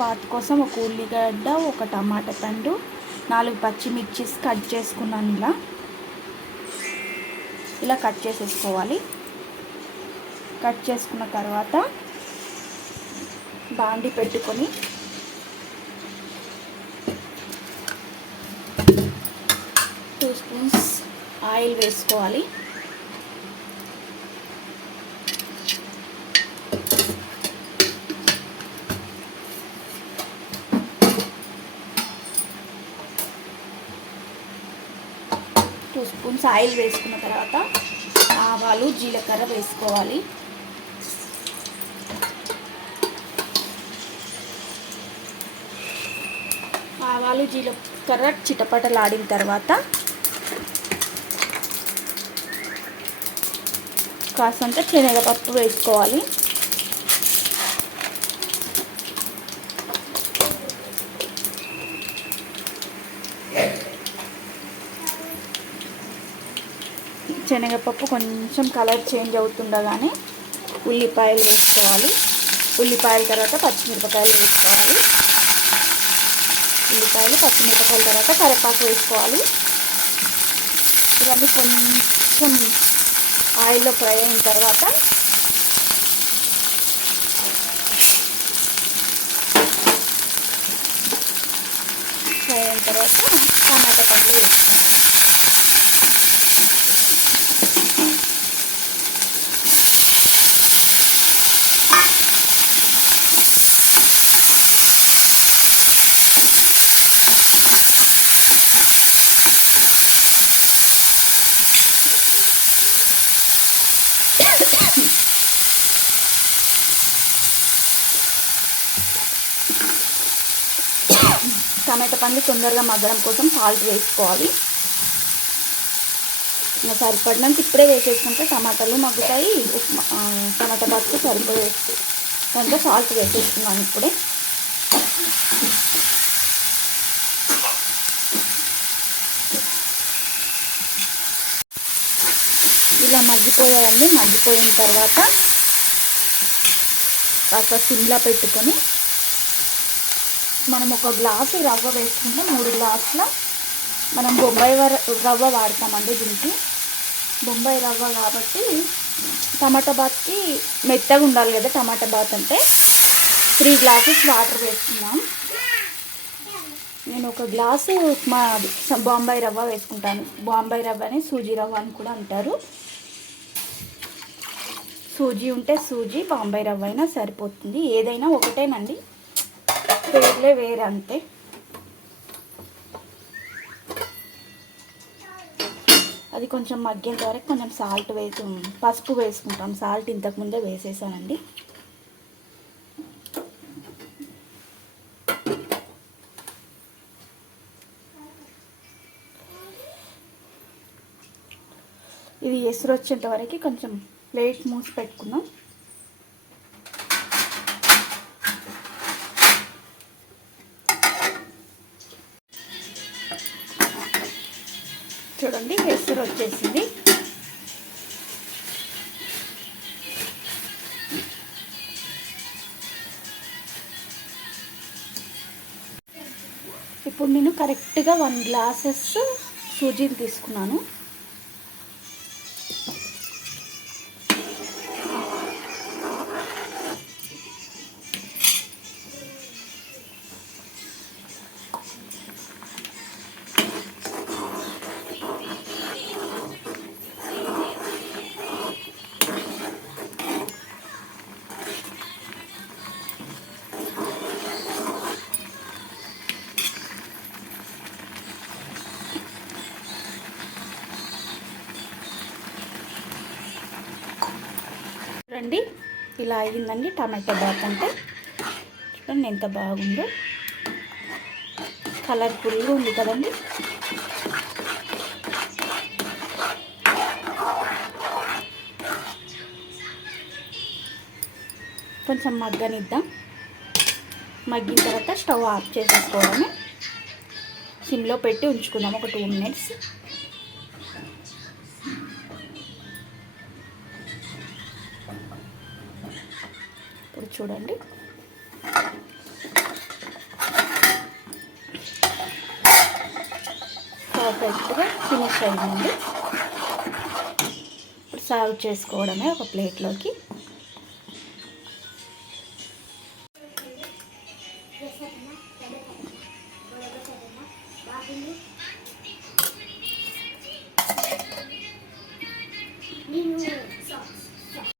Bath కోసం ఒక ఉల్లిగడ్డ, ఒక టమాటా పండు, 4 పచ్చిమిర్చి కట్ చేసుకున్నాను. ఇలా కట్ చేసేసుకోవాలి. కట్ చేసుకున్న తర్వాత బాండి పెట్టుకొని 2 స్పూన్స్ ఆయిల్ వేసుకోవాలి. ఆయిల్ వేసుకున్న తర్వాత ఆవాలు, జీలకర్ర వేసుకోవాలి. ఆవాలు, జీలకర్ర చిటపటలాడిన తర్వాత కాసంత శనగపప్పు వేసుకోవాలి. శనగపప్పు కొంచెం కలర్ చేంజ్ అవుతుండగానే ఉల్లిపాయలు వేసుకోవాలి. ఉల్లిపాయల తర్వాత పచ్చిమిరపకాయలు వేసుకోవాలి. ఉల్లిపాయలు, పచ్చిమిరపకాయల తర్వాత కరివేపాకు వేసుకోవాలి. ఇవన్నీ కొంచెం ఆయిల్లో ఫ్రై అయిన తర్వాత టమాటా పండు వేసుకోవాలి. టమాటా పండు తొందరగా మగ్గడం కోసం సాల్ట్ వేసుకోవాలి. ఇంకా సరిపడినంత ఇప్పుడే వేసేసుకుంటే టమాటాలు మగ్గుతాయి. టమాటా బాత్కు సరిపడే దాంట్లో సాల్ట్ వేసేసుకున్నాను ఇప్పుడే. ఇలా మగ్గిపోయాయండి. మగ్గిపోయిన తర్వాత కాస్త సిమ్లో పెట్టుకొని మనం ఒక గ్లాసు రవ్వ వేసుకుంటే 3 గ్లాసుల మనం బొంబాయి రవ్వ వాడతామండి. దీనికి బొంబాయి రవ్వ కాబట్టి టమాటా బాత్కి మెత్తగా ఉండాలి కదా. టమాటా బాత్ అంటే 3 గ్లాసెస్ వాటర్ వేసుకున్నాం. నేను ఒక గ్లాసు బొంబాయి రవ్వ వేసుకుంటాను. బొంబాయి రవ్వని సూజీ రవ్వ అని కూడా అంటారు. సూజీ ఉంటే సూజీ, బొంబాయి రవ్వ అయినా సరిపోతుంది. ఏదైనా ఒకటేనండి, పేర్లే వేరే అంతే. అది కొంచెం మగ్గేంత వరకు కొంచెం సాల్ట్ పసుపు వేసుకుంటాం. సాల్ట్ ఇంతకుముందే వేసేసానండి. ఇది ఎసురు వచ్చేంత వరకు కొంచెం ప్లేట్ మూసి పెట్టుకుందాం. చూడండి, ఎసురు వచ్చేసింది. ఇప్పుడు నేను కరెక్ట్గా 1 గ్లాసెస్ సూజీని తీసుకున్నాను. చూడండి, ఇలా అయ్యిందండి టమాటో బాత్ అంటే. చూడండి ఎంత బాగుందో, కలర్ఫుల్గా ఉంది కదండి. కొంచెం మగ్గనిద్దాం. మగ్గిన తర్వాత స్టవ్ ఆఫ్ చేసేసుకోవడమే. సిమ్లో పెట్టి ఉంచుకుందాం ఒక 2 మినిట్స్. ఇప్పుడు చూడండి పర్ఫెక్ట్గా ఫినిష్ అయిందండి. ఇప్పుడు సర్వ్ చేసుకోవడమే ఒక ప్లేట్లోకి.